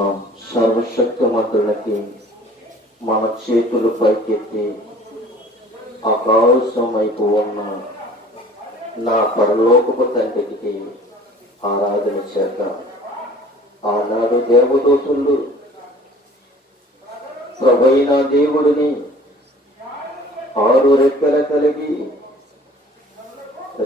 మనం సర్వశక్తిమంతులకి మన చేతులు పైకెత్తి ఆకాశం వైపు ఉన్న నా పరలోకపు తండ్రికి ఆరాధన చేద్దాం. ఆనాడు దేవదూతులు ప్రభువైన దేవుడిని 6 రెక్కల కలిగి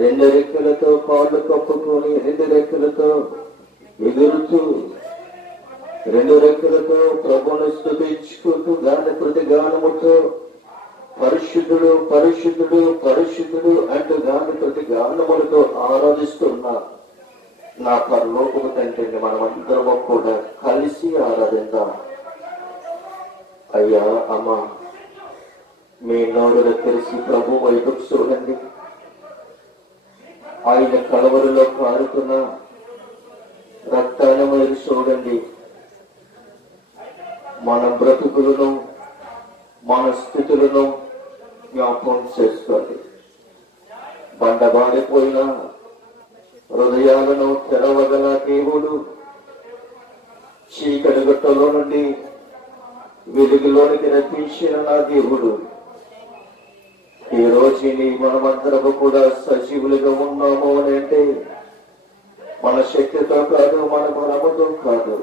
2 రెక్కలతో కాళ్ళు కప్పుకొని 2 రెక్కలతో ఎగురుతూ 2 రెక్కలతో ప్రభువును స్తుతించుకుంటూ ప్రతి గానముతో పరిశుద్ధుడు పరిశుద్ధుడు పరిశుద్ధుడు అంటూ ప్రతి గానములతో ఆరాధిస్తున్నా నా పరలోకపు తండ్రిని మనమందరము కూడా కలిసి ఆరాధిద్దాం. అయ్యా అమ్మ, మీ నోరును తెరిచి ప్రభు వైపు చూడండి. ఆయన కలవరిలో కారుతున్న రక్తాన్ని వైపు చూడండి. మన బ్రతుకులను మన స్థితులను జ్ఞాపకం చేసుకోండి. బండబారిపోయిన హృదయాలను తెరవగల దేవుడు చీకటి గట్టలో నుండి వెలుగులోనికి రప్పించిన నా దేవుడు ఈ రోజు మనమందరము కూడా సజీవులుగా ఉన్నాము అని అంటే మన శక్తితో కాదు, మన బలముతో కాదు,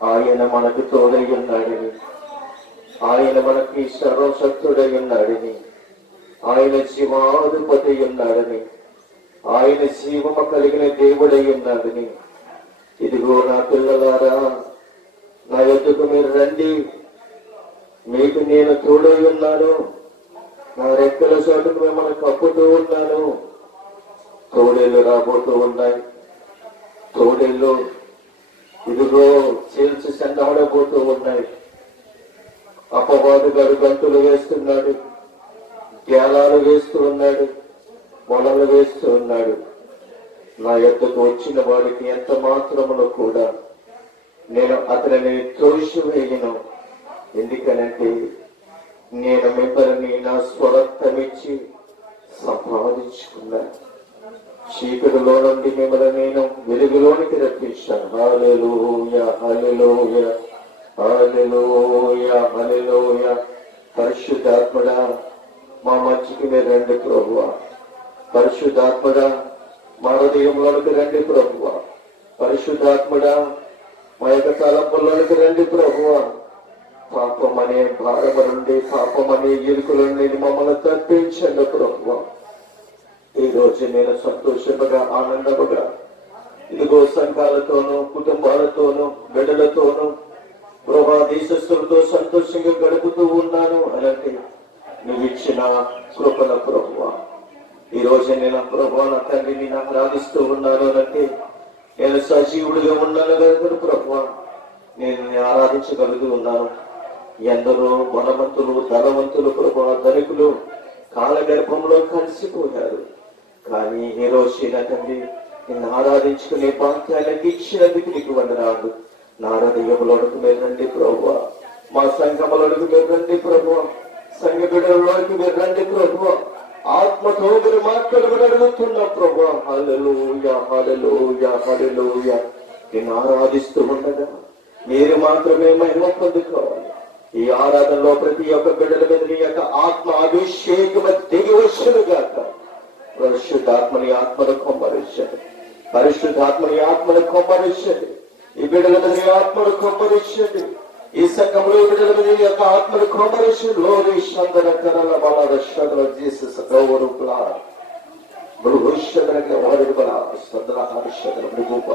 ఆయన మనకు తోడై ఉన్నాడని, ఆయన మనకి సర్వశక్తుడై ఉన్నాడని, ఆయన జీవాధిపతి ఉన్నాడని, ఆయన జీవము కలిగిన దేవుడై ఉన్నాడని. ఇదిగో నా పిల్లలారా, నా యొద్దకు మీరు రండి, మీకు నేను తోడై ఉన్నాను, నా రెక్కల చోటుకు మిమ్మల్ని కప్పుతూ ఉన్నాను. తోడేళ్ళు రాబోతూ ఉన్నాయి. తోడేళ్ళు ఇదిగో చీల్చి చెండాడబోతూ ఉన్నాయి. అపవాదు గారు గంతులు వేస్తున్నాడు, గ్యాలాలు వేస్తూ ఉన్నాడు, మొలలు వేస్తూ ఉన్నాడు. నా యొద్దకు వచ్చిన వాడికి ఎంత మాత్రములో కూడా నేను అతనిని త్రోసివేయను. ఎందుకనంటే నేను మిమ్మల్ని నా స్వరక్తమిచ్చి సంపాదించుకున్నాను. చీకటిలో నుండి మిమ్మల్ని నేను వెలుగులోనికి రప్పించాను. హల్లెలూయా హల్లెలూయా హల్లెలూయా హల్లెలూయా. పరిశుద్ధాత్మడా, మా మంచికి మీరు రండి ప్రభువా. పరిశుద్ధాత్మడా, మా హృదయంలోనికి రండి ప్రభువా. పరిశుద్ధాత్మడా, మా యొక్క తలంపుల్లోనికి రండి ప్రభువా. పాపం అనే భారము నుండి, పాపం అనే ఇరుకుల నుండి మమ్మల్ని తప్పించండి ప్రభువా. ఈ రోజు నేను సంతోషముగా ఆనందముగా ఇదిగో సంఘాలతోనూ కుటుంబాలతోనూ బిడ్డలతోనూ ప్రభా దేశస్తులతో సంతోషంగా గడుపుతూ ఉన్నాను అనంటే నువ్వు ఇచ్చిన కృపణ ప్రభువా. ఈ రోజు నేను ప్రభా నా తండ్రిని ఆరాధిస్తూ ఉన్నాను అనంటే నేను సజీవుడిగా ఉన్నాను కదా ప్రభువా. నేను ఆరాధించగలుగుతూ ఉన్నాను. ఎందరో బలవంతులు ధనవంతులు ప్రభా ధనికులు కాలగర్భంలో కలిసిపోయారు. కానీ ఈ రోజు నా తండ్రి నిన్ను ఆరాధించుకునే భాగ్యానికి ఇచ్చినందుకు నీకు వందనాలు. నా హృదయంలోకి మీరు రండి ప్రభువా. మా సంఘములోకి మీరు రండి ప్రభువా. సంఘ బిడ్డలలోకి మీరు రండి ప్రభువా. ఆత్మతో మీరు మాట్లాడమని అడుగుతున్నా ప్రభువా. హల్లెలూయా హల్లెలూయా హల్లెలూయా. నిన్ను ఆరాధిస్తూ ఉండగా మీరు మాత్రమే మహిమ పొందుకోవాలి. ఈ ఆరాధనలో ప్రతి ఒక్క బిడ్డల మీద నీ యొక్క ఆత్మ అభిషేకము దిగి వచ్చునుగాక. పరిశుద్ధాత్మని ఆత్మను కొమ్మరించండి. పరిశుద్ధాత్మని ఆత్మను కొమ్మరించండి. ఈ బిడ్డల మీద నీ ఆత్మను కొమ్మరించండి. ఈ సంఘంలో ఈ బిడ్డల మీద నీ యొక్క ఆత్మను కొమ్మరించండి. లోని సందర కరల బల శదర జీసస్ గౌరవ భవిష్యత్తు వారి బల సందర హర్షదర భూప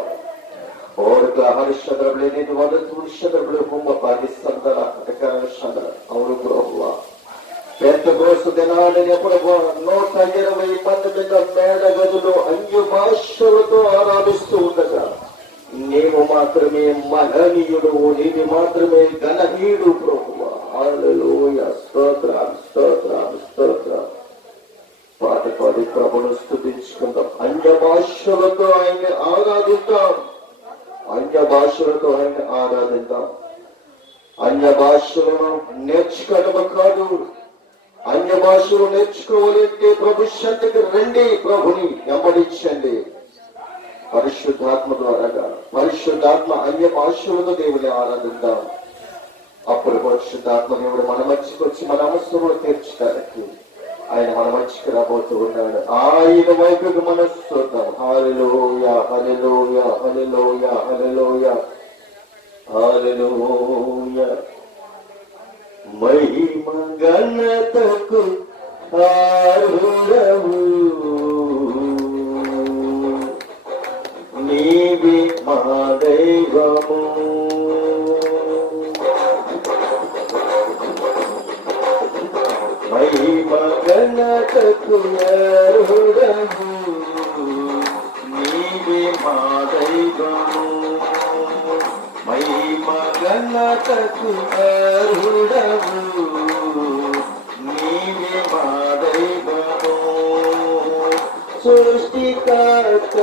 और हर्षद्र ಅವರು ಪ್ರಭುವ పెంతెకోస్తు దినాలని ప్రభు 120 మంది మీద మేడ గదులు అన్య భాషలతో ఆరాధిస్తూ ఉండగా నీవు మాత్రమే మహనీయుడు, నీవు మాత్రమే ఘనహీయుడు ప్రభువ. హల్లెలూయా. స్తోత్రం స్తోత్రం స్తోత్రం. పాట పాడి ప్రభును స్తుతించుకుందాం. అన్య భాషలతో ఆయన ఆరాధిద్దాం. అన్య భాషలతో ఆయన ఆరాధిద్దాం. అన్య భాషలను నేర్చుకోవడం కాదు, అన్య భాషలు నేర్చుకోవాలంటే ప్రభు సన్నిధికి రండి, ప్రభుని వెంబడించండి. పరిశుద్ధాత్మ ద్వారాగా పరిశుద్ధాత్మ అన్య భాషలతో దేవుని ఆరాధిద్దాం. అప్పుడు పరిశుద్ధాత్మ దేవుడు మన మధ్యకి వచ్చి మన అవసరంలో తీర్చడానికి ఆయన మన మధ్యకి రాబోతూ ఉన్నాడు. ఆయన వైపుకు మనసు చూద్దాం. హల్లెలూయా, హల్లెలూయా, హల్లెలూయా, హల్లెలూయా, హల్లెలూయా. మహిమ ఘనతకు అర్హుడవు నీవే మా దైవము. మహిమ ఘనతకు అర్హుడవు నీవే మా దైవము. మహిమ ఘనతకు అర్హుడవు నీవే మా దైవము. సృష్టికర్త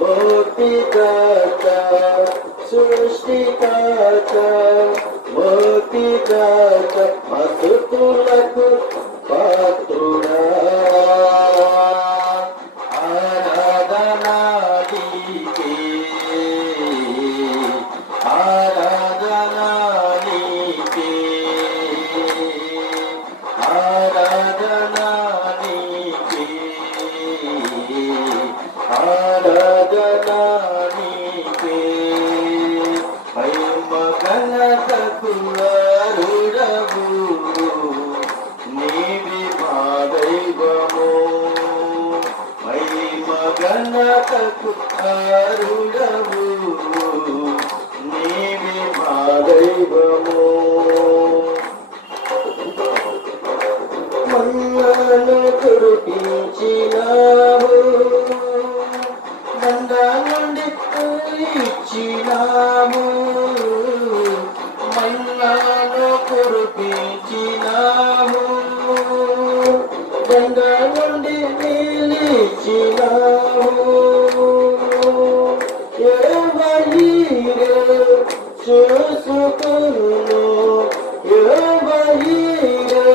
ముక్తిదాత సృష్టికర్త ముక్తిదాత మస్తుతులకు పాత్రుడా ఆరాధనా నీకే ఆరాధనా నీకే ఆరాధనా నీకే ఆరాధనా నీకే. మహిమ ఘనతకు అర్హుడవు నీవే మా దైవము. మహిమ ఘనతకు అర్హుడవు నీవే మా దైవము. మన్నను కురిపించినావు నంద నుండి ఇచ్చినాము. మన్నను కురిపించినాము నంద నుండి నిలిచినాము. ఎవరిరే చూసుకును ఎవరిరే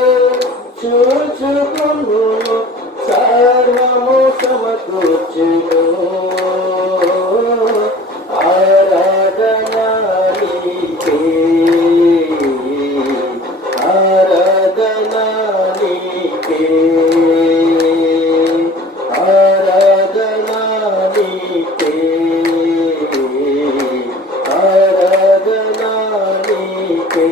చూచుకును సర్వము సమకూర్చును. ఆరాధనా నీకే ఆరాధనా నీకే ఆరాధనా నీకే ఆరాధనా నీకే.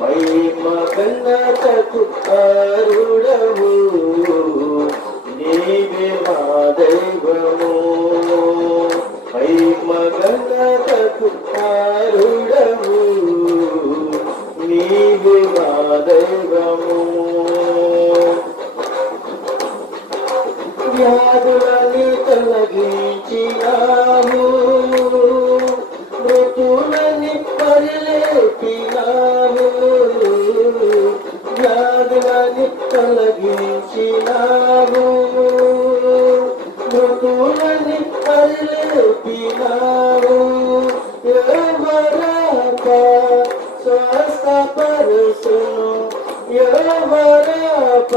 మహిమ ఘనతకు అర్హుడవు నీవే మా దైవము. మహిమ ఘనతకు అర్హుడవు నీవే మా దైవము. వ్యాధులని తొలగించినావు మృతులని పరిలేపినావు. వ్యాధులని తొలగించినావు మృతులని పరిలేపినావు. ఎవరప స్వస్థపరుసును ఎవరప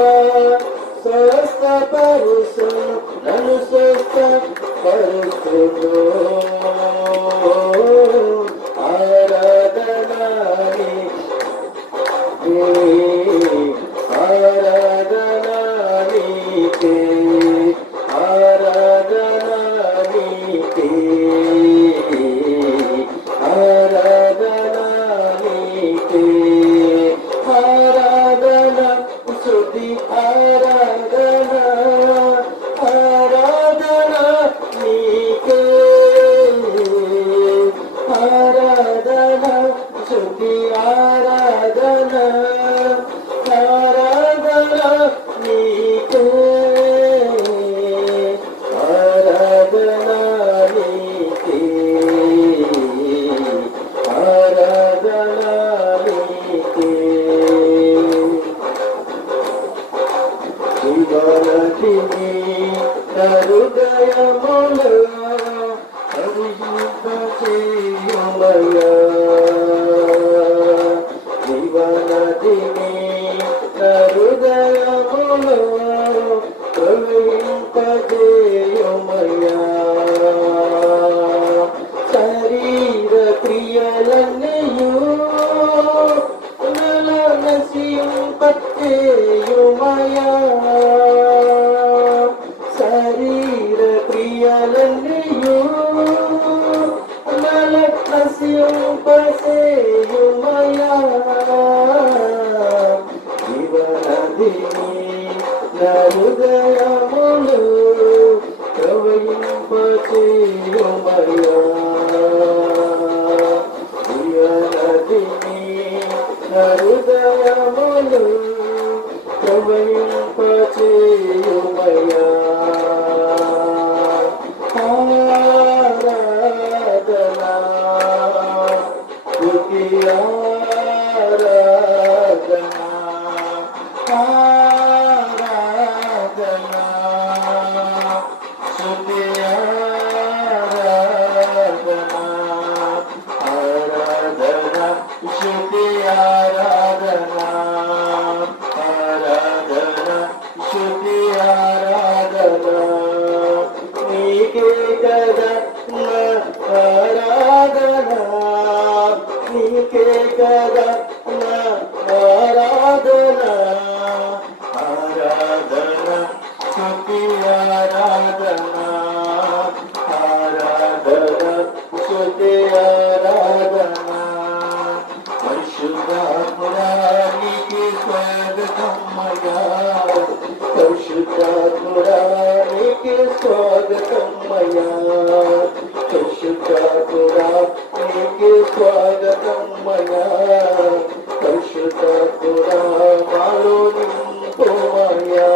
స్వస్థపరుసును నన్ను స్వస్థపరుసును. ఆరాధనా నీకే ఆరాధనా నీకే ఆరాధనా నీకే ఆరాధనా నీకే ఆరాధనా స్తుతి ఆరాధనా ఆరాధనా నీకే ఆరాధనా స్తుతి ఆరాధనా ఆరాధనా నీకే ఆరాధనా నీకే ఆరాధనా నీకే. శివనటిని హృదయములో హరియింపచేయుమయ్యా. శివనటిని హృదయములో హరియింపచేయుమయ్యా. ప్రవహింపసేయుమయా జీవనదిని నా హృదయములు ప్రవహింపసేయుమయా జీవనదిని నా హృదయములు ప్రవహింపచేయుమయా ఆరాధనా స్తుతి ఆరాధనా ఆరాధనా స్తుతి ఆరాధనా ఆరాధనా స్తుతి ఆరాధనా ఆరాధనా స్తుతి ఆరాధనా నీకే కదా నా ఆరాధనా నీకే కదా నా ఆరాధనా ఆరాధనా స్తుతి ఆరాధనా ఆరాధనా స్తుతి ఆరాధనా పరిశుద్ధాత్మా నీకే స్వాగతమయ్యా పరిశుద్ధాత్మా నీకే స్వాగతమయ్యా పరిశుద్ధాత్మా నీకే స్వాగతమయ్యా పరిశుద్ధాత్మా మాలో నింపుమయ్యా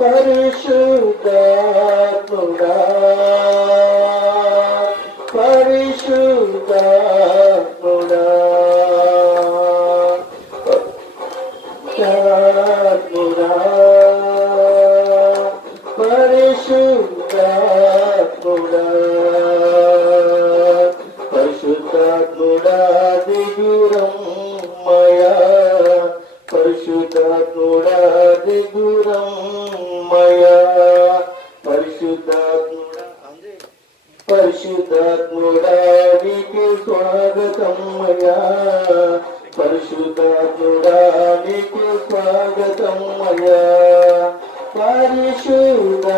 పరిశుద్ధాత్మా పరిశుద్ధాత్మా పరిశుద్ధాత్ముడా దిగురమ్మయా పరిశుద్ధాత్ముడా దిగురమ్మయా పరిశుద్ధాత్ముడా నీకు స్వాగతమ్మయా పరిశుద్ధాత్ముడా నీకు స్వాగతమ్మయా పరిశుద్ధాత్ముడా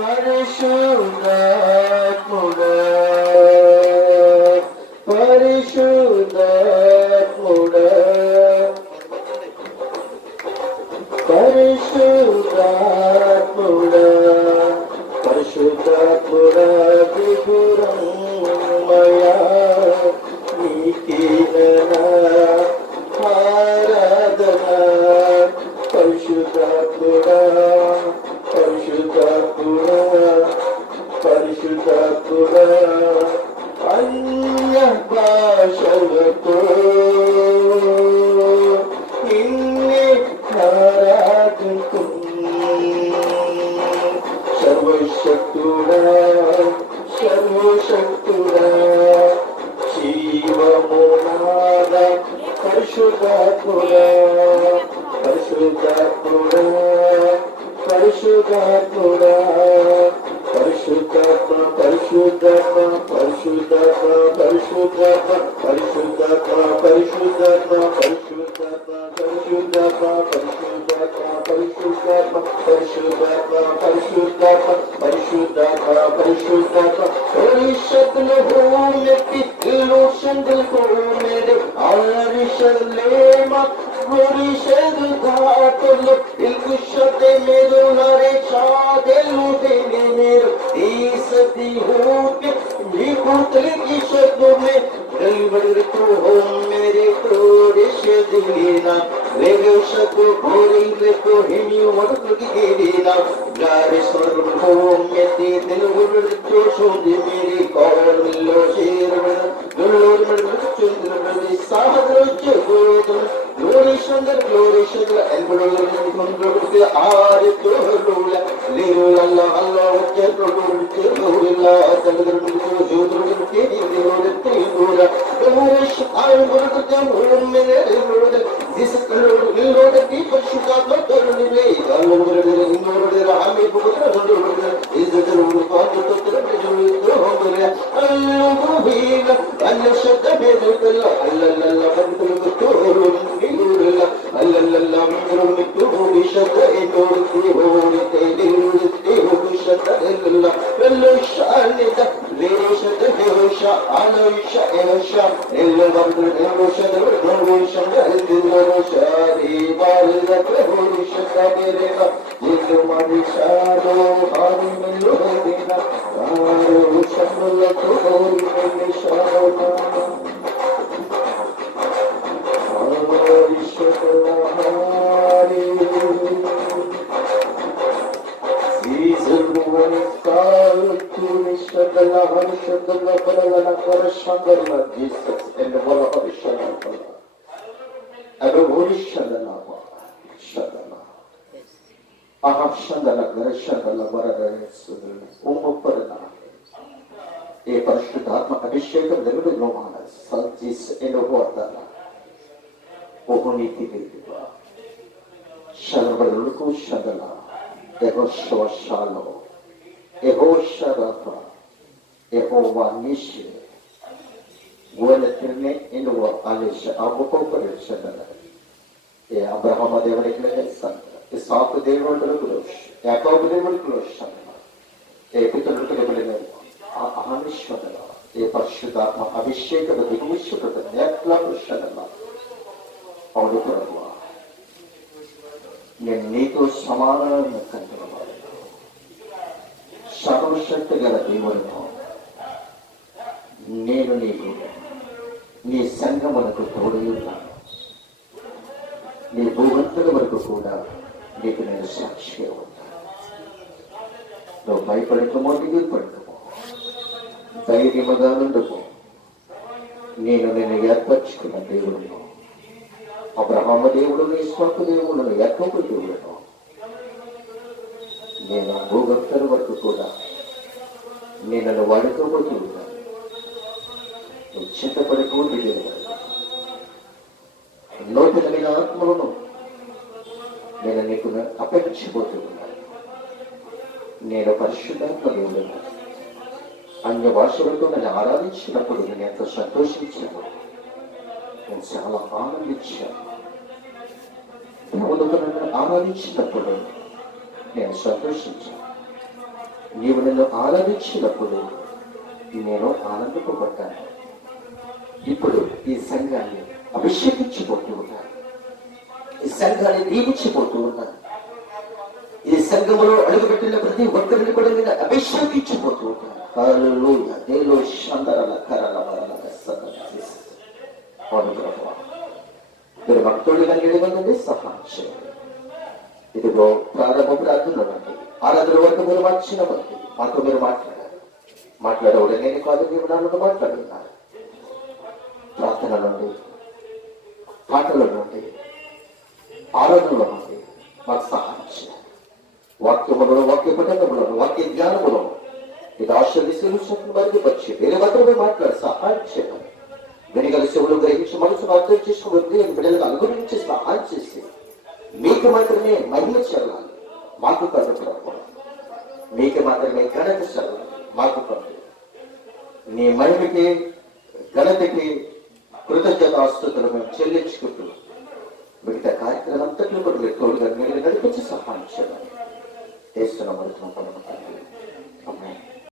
పరిశుద్ధాత్ముడా పరిశుద్ధాత్ముడా పరిశుద్ధాత్ముడా పరిశుద్ధాత్ముడా దిగురమ్మయా నీకేనా ఆరాధనా పరిశుద్ధాత్ముడా పరిశుద్ధాత్ముడా పరిశుద్ధాత్ముడా అన్య భాషలతో నిన్నే ఆరాధించు సర్వశక్తుడా సర్వశక్తుడా శివమునాద పరిశుద్ధాత్ముడా పరిశుద్ధాత్ముడా పరిశుద్ధాత్ముడా పరిశుద్ధాత్మ పరిశుద్ధాత్మ పరిశుద్ధాత్మ పరిశుద్ధాత్మ పరిశుద్ధాత్మ పరిశుద్ధాత్మ పరిశుద్ధాత్మ పరిశుద్ధాత్మ పరిశుద్ధాత్మ పరిశుద్ధాత్మ పరిశుద్ధాత్మ పరిశుద్ధాత్మ పరిశుద్ధాత్మ పరిశుద్ధాత్మ భూమికి ఇల్లుషందులు కోమేడు ఆరిషలేమా గురిషదు ధాతులు ఇల్కుషతే మేరు నరే చాదెలు దేని మేరు ఈసతి హూకే నికుతలి ఈషదు మే दिलबर तू हो मेरे तोरिश दिलीना रेगशको गोरिल को हिमियो मडुकी गिरीना गारे स्वर्ग हो मेती दिलबर तू सोदी मेरी कौर मिलो शेर दुल्लोर में चुंदर में साहदर चोद ग्लोरी सुंदर एल्बडोर में सुंदर के आर तो लोला लेरो अल्लाह अल्लाह के प्रभु के लोला तंदर में जोदर के दिलोर ते लोला Glorious, I am going to them who made this Lord the people should not look at the way. I am going to the army for the is the room of the and the shut the bed of the Allah, Shadula, Velusha, Nida, Velusha, the Velusha, Aloisha, Elusha, Elovandra, Velusha, the Velusha, the Velusha, the Varilla, the Velusha, Sabereva, Yisumadi Shado, Harimelu, Hedina, Aru Shamula, Tori, Shadona. ఏ పరిశుద్ధాత్మ అభిషేకం జరుగుతుంది నీతి శలబడులకు శదల యెహోషాలో యెహోషరఫ యెహోవా నిషి గోలెత్తినే ఎన్నువ ఆలేష అబుకోపరి శదల ఏ అబ్రహామ దేవునికి సంత ఇసాకు దేవుడులకు యాకోబు దేవుడుకు సంత ఏ పితరులకు దేవుడిని ఆహానిశ్వదల ఏ పరిశుద్ధాత్మ అభిషేకం దిగువిశ్వత నేత్లకు శదల అవును ప్రభువా నేను నీతో సమానంగా కంటున్నాను సర్వశక్తి గల దేవుడును నేను నీకు నీ సంఘమునకు తోడై ఉన్నాను నీ భూవంతుల వరకు కూడా నీకు నేను సాక్షిగా ఉంటాను నువ్వు భయపడకమో దిగులు పడకమో ధైర్యముగా నుండుకో నేను ఏర్పరచుకున్న దేవుడును అబ్రహాము దేవుడును ఇస్సాకు దేవుడును యాకోబు దేవుడును నేను భూగంతుల వరకు కూడా నేను వాడుకోబోతూ ఉన్నాను నువ్వు చింతపడకు దిగబడకు నూతనమైన ఆత్మలను నేను నీకు అపేక్షిపోతూ ఉన్నాను నేను పరిశుద్ధాత్మ దేవుడును అన్య భాషలతో నన్ను ఆరాధించినప్పుడు నేను ఎంతో సంతోషించాను నేను చాలా ఆనందించాను దేవునితో నన్ను ఆరాధించినప్పుడు నేను సంతోషించాను నీవు నన్ను ఆరాధించినప్పుడు నేను ఆనందపడ్డాను ఇప్పుడు ఈ సంఘాన్ని అభిషేకించిపోతూ ఉన్నాను ఈ సంఘాన్ని దీవించిపోతూ ఉన్నాను ఈ సంఘములో అడుగుపెట్టిన ప్రతి ఒక్కరిని కూడా నేను అభిషేకించిపోతూ ఉన్నాను హల్లెలూయా దేలో శాందరల కరల వరల మీరు భక్తుడిగా నిలబడండి సహాయం చేయండి ఇదిగో ప్రారంభ ప్రార్థన ఆరాధన వరకు మీరు మార్చిన వరకు మాతో మీరు మాట్లాడేవాడు నేను కాదు జీవనాలను మాట్లాడుతున్నారు ప్రార్థన నుండి పాటల నుండి ఆరాధనలో నుండి మాకు సహాయం చేయాలి వాక్యములను వాక్య పఠనములను వాక్య జ్ఞానములను ఇది ఆశ్రదిశలు మరుగుపరిచి వేరే మాత్రమే మాట్లాడి సహాయం చేయాలి వెనుగల శివులు గ్రహించి మనసును అర్థం చేసుకుని బిడ్డలకు అనుగురించి సహాయం చేసి మీకు మాత్రమే మహిమ చెల్లాలి మాకు కాదు ప్రభు మీకు మాత్రమే ఘనత చెల్లాలి మాకు కాదు నీ మహిమకి ఘనతకి కృతజ్ఞతాస్తుతులు మేము చెల్లించుకుంటూ మిగతా కార్యక్రమం అంతట్లో కూడా మీరు తోడుగా మీరు నడిపించి సహాయం చేయాలి చేస్తున్న మరుతున్న